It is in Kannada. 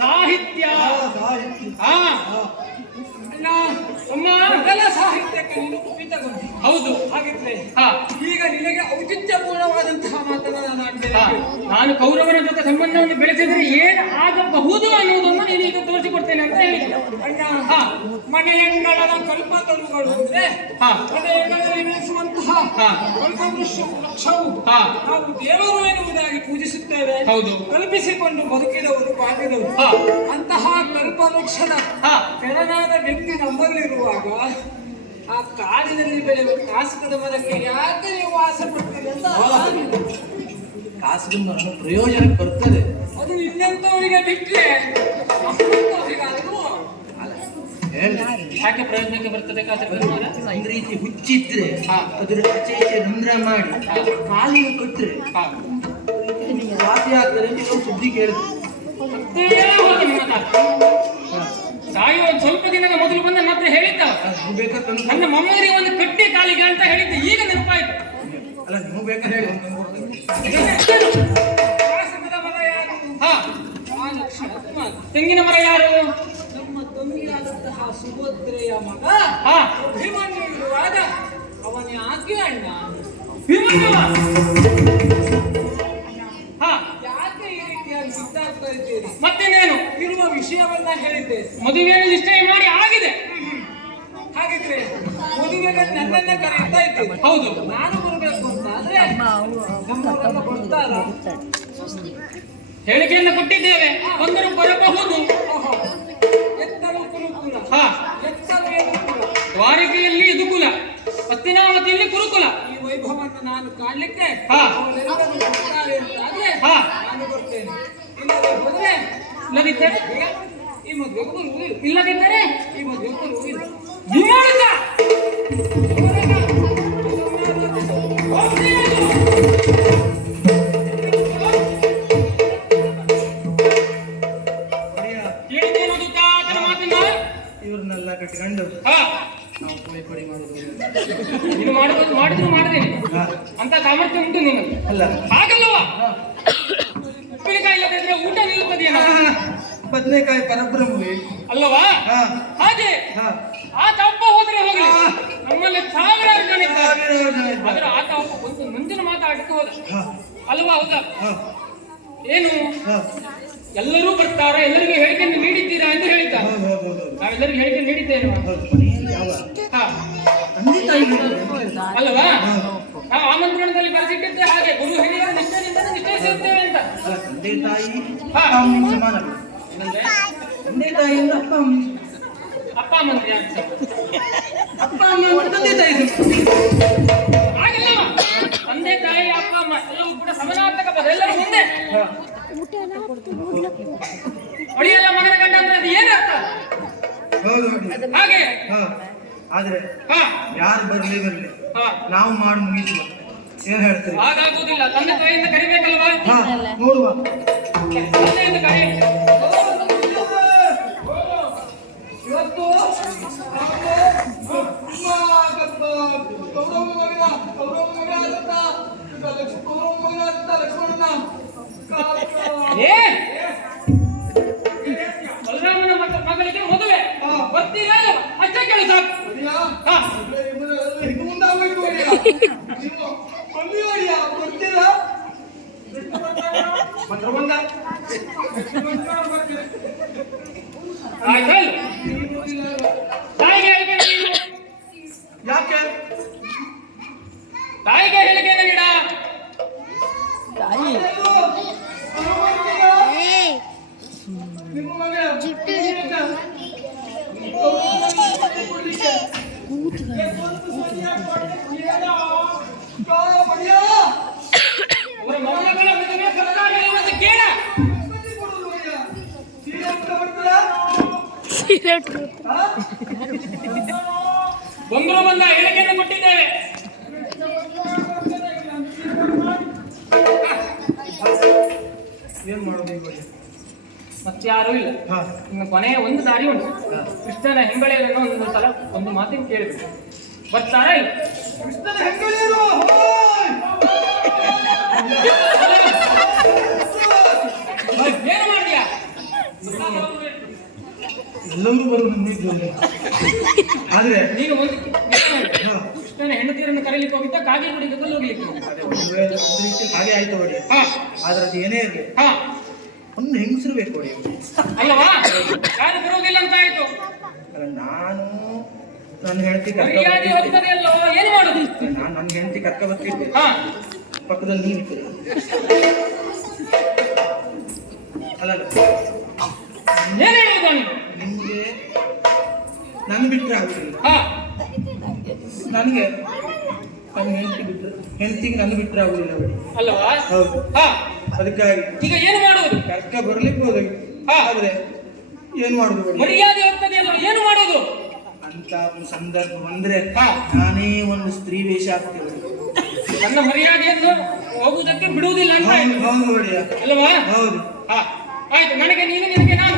ಸಾಹಿತ್ಯ ಸಾಹಿತ್ಯಕ್ಕೆ ನೀನು ಕುಪಿತಗೊಂಡು ಹೌದು ಹಾಗಿದ್ರೆ ಈಗ ನಿನಗೆ ಔಚಿತ್ಯಪೂರ್ಣವಾದಂತಹ ಮಾತನ್ನು ನಾನು ಆಡ್ತೇನೆ. ನಾನು ಕೌರವನ ಜೊತೆ ಸಂಬಂಧವನ್ನು ಬೆಳೆಸಿದ್ರೆ ಏನು ಆಗಬಹುದು ಅನ್ನೋದನ್ನು ನೀನು ಈಗ ತೋರಿಸಿಕೊಡ್ತೇನೆ ಅಂತ ಹೇಳಿದ್ದೆ. ಮನೆಯಂಗಳದ ಕಲ್ಪತರುಗಳು ಅಂದ್ರೆ ಮನೆಯಂಗಳಲ್ಲಿ ಬೆಳೆಸುವಂತಹ ವೃಕ್ಷವು ನಾವು ದೇವರು ಎನ್ನುವುದಾಗಿ ಪೂಜಿಸುತ್ತೇವೆ. ಹೌದು, ಕಲ್ಪಿಸಿಕೊಂಡು ಬದುಕಿದವರು ಬಾಗಿದವರು ಅಂತಹ ಕಲ್ಪವೃಕ್ಷದ ತೆರನಾದ ವ್ಯಕ್ತಿ ನಮ್ಮಲ್ಲಿರುವಾಗ ಆ ಕಾಡಿನಲ್ಲಿ ಬೆಳೆಯುವ ಕಾಸಕದ ಮರಕ್ಕೆ ಯಾಕೆ ನೀವು ಆಸೆ ಪಡ್ತೀರಿ ಅಂತ. ಕಾಸಕದ ಮರ ಪ್ರಯೋಜನ ಬರ್ತದೆ, ಅದು ಇನ್ನೆಂತವರಿಗೆ ಬಿಟ್ಟರೆ ಯಾಕೆ ಪ್ರಯೋಜನಕ್ಕೆ ಬರ್ತದೆ ಕಾಸಕದ ಮರ? ಒಂದು ರೀತಿ ಹುಚ್ಚಿದ್ರೆ ಅದರ ಆಚೆ ರಂಧ್ರ ಮಾಡಿ ಕಾಲಿಗೆ ಕೊಟ್ಟರೆ ವಾಸಿ ಆಗ್ತದೆ ಅಂತ ಸುದ್ದಿ ಕೇಳಿದ್ರು. ಸಾಯುವ ಸ್ವಲ್ಪ ದಿನದ ಮೊದಲು ಬಂದ ಮಾತ್ರ ಹೇಳಿದ್ದ, ನನ್ನ ಮೊಮ್ಮಗನಿಗೆ ಒಂದು ಕಟ್ಟಿ ಕಾಲಿಗೆ ಅಂತ ಹೇಳಿದ್ದೆ. ಈಗ ನೆನಪಾಯ್ತು. ಅಲ್ಲ, ನೀವು ಬೇಕಾದ್ರೆ ಹೇಳಿ. ತೆಂಗಿನ ಮರ ಯಾರು? ನಮ್ಮ ತಂಗಿಯಾದಂತಹ ಸುಭದ್ರೆಯ ಮಗ ಅಭಿಮನ್ಯು ಇರುವಾಗ ಅವನ ಯಾಕೆ ಅಣ್ಣ ಯಾಕೆ ಈ ರೀತಿಯಾಗಿ ಸಿದ್ಧಾರ್ಥ ಇದ್ದೀರಿ? ಮತ್ತೇನೇನು ಇರುವ ವಿಷಯವನ್ನ ಹೇಳಿದ್ದೆ. ಮದುವೆಯನ್ನು ನಿಶ್ಚಯ ಮಾಡಿ ಆಗಿದೆ. ಹಾಗಿದ್ರೆ ಮದುವೆಗೆ ನನ್ನನ್ನ ಕರೆಯುತ್ತಾ ಇದ್ದೇನೆ. ಹೌದು, ನಾನು ಬರಬೇಕು ಅಂತ ಆದ್ರೆ ನಮ್ಮವರೆಲ್ಲ ಬರ್ತಾರ? ಹೇಳಿಕೆಯನ್ನು ಕೊಟ್ಟಿದ್ದೇವೆ, ಬಂದರೂ ಬರಬಹುದು. ಎತ್ತಲು ಕುರುಕುಲ, ಎತ್ತಲು ಎದುಕುಲ, ದ್ವಾರಕೆಯಲ್ಲಿ ಇದು ಕುಲ, ಹಸ್ತಿನಾವತಿಯಲ್ಲಿ ಕುರುಕುಲ. ಈ ವೈಭವವನ್ನು ನಾನು ಕಾಣಲಿಕ್ಕೆ ಅವರೆಲ್ಲರೂ ಬರ್ತಾರೆ ಅಂತ ಆದ್ರೆ ನಾನು ಬರ್ತೇನೆ. ಇಲ್ಲದೆ ಹೋದ್ರೆ ಇಲ್ಲದಿದ್ದರೆ ಈ ಮದುವೆಗೆ ಬರುವುದಿಲ್ಲ. ಇಲ್ಲದಿದ್ದರೆ ಈ ಮದುವೆಗೆ ಬರುವುದಿಲ್ಲ. ಇವ್ರನ್ನೆಲ್ಲ ಕಟ್ಕೊಂಡು ನಾವು ಪುಳಿ ಪುಡಿ ಮಾಡೋದು ನೀನು ಮಾಡಿದ್ರು ಮಾಡಿದೇನೆ ಅಂತ ಸಾಮರ್ಥ್ಯ ಉಂಟು ನಿನಗೆ. ಅಲ್ಲ ಹಾಗಲ್ಲವ, ಉಪ್ಪಿನಕಾಯಿ ಇಲ್ಲದಿದ್ರೆ ಊಟ ನಿಲ್ಲುತ್ತದೇನೋ. ಬದನೆಕಾಯಿ ಪರಬ್ರಹ್ಮವೇ ಅಲ್ಲವಾ? ಹಾಗೆ ಆತ ಒಬ್ಬ ಹೋದ್ರೆ ಹೋಗಲಿ, ನಮ್ಮಲ್ಲಿ ಸಾವಿರಾರು ಜನ ಇದ್ದಾರೆ. ಆದ್ರೆ ಆತ ಒಬ್ಬ ಒಂದು ಮುಂದಿನ ಮಾತಾಡಕ್ಕೆ ಹೋದ ಅಲ್ವಾ? ಹೌದಾ? ಏನು ಎಲ್ಲರೂ ಬರ್ತಾರ, ಎಲ್ಲರಿಗೂ ಹೇಳಿಕೆಯನ್ನು ನೀಡಿದ್ದೀರಾ ಎಂದು ಹೇಳಿದ್ದಾರೆ. ನಾವೆಲ್ಲರಿಗೂ ಹೇಳಿಕೆ ನೀಡಿದ್ದೇವೆ ಅಲ್ಲವಾ? ನಾವು ಆಮಂತ್ರಣದಲ್ಲಿ ಬರೆಸಿಟ್ಟಿದ್ದೆ ಹಾಗೆ ಗುರು ಹಿರಿಯರ ನಿಷ್ಠೆಯಿಂದ ನಿಶ್ಚಯಿಸಿರ್ತೇವೆ ಅಂತ. ತಂದೆ ತಾಯಿ ಏನಂದ್ರೆ ತಂದೆ ತಾಯಿ ಅಪ್ಪ ಅಮ್ಮಂದ್ರೆ ಅಪ್ಪ ಅಮ್ಮ ತಂದೆ ತಾಯಿ ಹಾಗೆಲ್ಲವ, ತಂದೆ ತಾಯಿ ಅಪ್ಪ ಅಮ್ಮ ಎಲ್ಲವೂ ಕೂಡ ಸಮಾನಾರ್ಥಕ ಪದ, ಎಲ್ಲರೂ ಮುಂದೆ. ಹೊಡಿಯಲ್ಲ ಮಗನ ಗಂಡ ಅಂದ್ರೆ ಅದು ಏನರ್ಥ? ಹಾಗೆ ಆದ್ರೆ ಯಾರು ಬರ್ಲಿ ನಾವು ಮಾಡಿ ಮುಗಿಸುವ. ಏನ್ ಹೇಳ್ತೀರಿ? ಹಾಗಾಗುವುದಿಲ್ಲ, ತಂದೆ ತಾಯಿಯಿಂದ ಕರಿಬೇಕಲ್ವಾ? ನೋಡುವ, ತಂದೆಯಿಂದ ಕರಿ. ಇವತ್ತು ಬಲರಾಮನ ಮಗಳಿಗೆ ಮದುವೆ ಬರ್ತೀರಾ? ಅಷ್ಟೇ ಕೇಳಿ ಸಾಕು. ಯಾಕೆ ತಾಯಿಗೆ ಹೇಳಿಕೆ ನೀಡ. ಬಂದರು ಬಂದ ಹೇಳಿಕೆಯನ್ನು ಕೊಟ್ಟಿದ್ದೇವೆ. ಏನ್ ಮಾಡೋದು ಈಗ? ಮತ್ತಾರೂ ಇಲ್ಲ. ಇನ್ನು ಕೊನೆಯ ಒಂದು ದಾರಿ ಉಂಟು. ಕೃಷ್ಣನ ಹೆಂಬಳೆಯನ್ನು ಒಂದು ಸಲ ಒಂದು ಮಾತಿನ ಕೇಳಿದ್ರು, ಬರ್ತಾರ ಇಲ್ಲ? ಕೃಷ್ಣನ ಹೆಂಗಳೆಯರು ಏನು ಮಾಡಿದ್ಯಾ? ಎಲ್ಲರೂ ಬರೋದು ಆದ್ರೆ ನೀನು ಒಂದು ಕೃಷ್ಣನ ಹೆಂಡತಿಯರನ್ನು ಕರೀಲಿಕ್ಕೆ ಹೋಗಿದ್ದ, ಕಾಗೆ ಗುಡಿಗೆ ಹೋಗ್ಲಿಕ್ಕೆ ಹಾಗೆ ಆಯ್ತು ನೋಡಿ. ಆದ್ರೆ ಅದು ಏನೇ ಇರಲಿ ಒಂದು ಹೆಂಗಸರು ಬೇಕು ನೋಡಿ. ಅಲ್ಲವಾ? ಯಾರು ಬರೋದಿಲ್ಲ ಅಂತ ಆಯ್ತು. ನಾನು ನನ್ನ ಹೆಂಡತಿ ಅಲ್ಲೋ, ಏನು ಮಾಡುದು? ನಾನು ನನ್ನ ಹೆಂಡತಿ ಕರ್ಕ ಬರ್ತಿದ್ದೆ, ಪಕ್ಕದಲ್ಲಿ ನೀವಿತ್ತು. ಅಲ್ಲ ಏನ್ ಹೇಳುವುದು ನೀನು? ನಿಮ್ಗೆ ನನ್ನ ಬಿಟ್ಟರೆ ಆಗುದಿಲ್ಲ, ನನಗೆ ನನ್ನ ಹೆಂಡತಿ ಬಿಟ್ಟರೆ ಹೆಂಡತಿಗೆ ನನ್ನ ಬಿಟ್ಟರೆ ಆಗುದಿಲ್ಲ ನೋಡಿ. ಅಲ್ಲವಾ? ಹೌದು. ಅದಕ್ಕಾಗಿ ಈಗ ಏನು ಮಾಡುವುದು? ಕರ್ಕ ಬರ್ಲಿಕ್ಕೆ ಹೋದ. ಆದ್ರೆ ಏನ್ ಮಾಡುದು? ಮರ್ಯಾದೆ ಹೋಗ್ತದೆ ಅಲ್ಲ, ಏನು ಮಾಡೋದು ಅಂತ ಒಂದು ಸಂದರ್ಭ ಬಂದ್ರೆ ನಾನೇ ಒಂದು ಸ್ತ್ರೀ ವೇಷ ಆಗ್ತೇವೆ. ನನ್ನ ಮರ್ಯಾದೆಯನ್ನು ಹೋಗುವುದಕ್ಕೆ ಬಿಡುವುದಿಲ್ಲ ಅಂತ ಹೌದು ನೋಡಿ. ಅಲ್ವಾ? ಹೌದು. ಆಯ್ತು, ನನಗೆ ನೀನು, ನಿನಗೆ ನಾನು.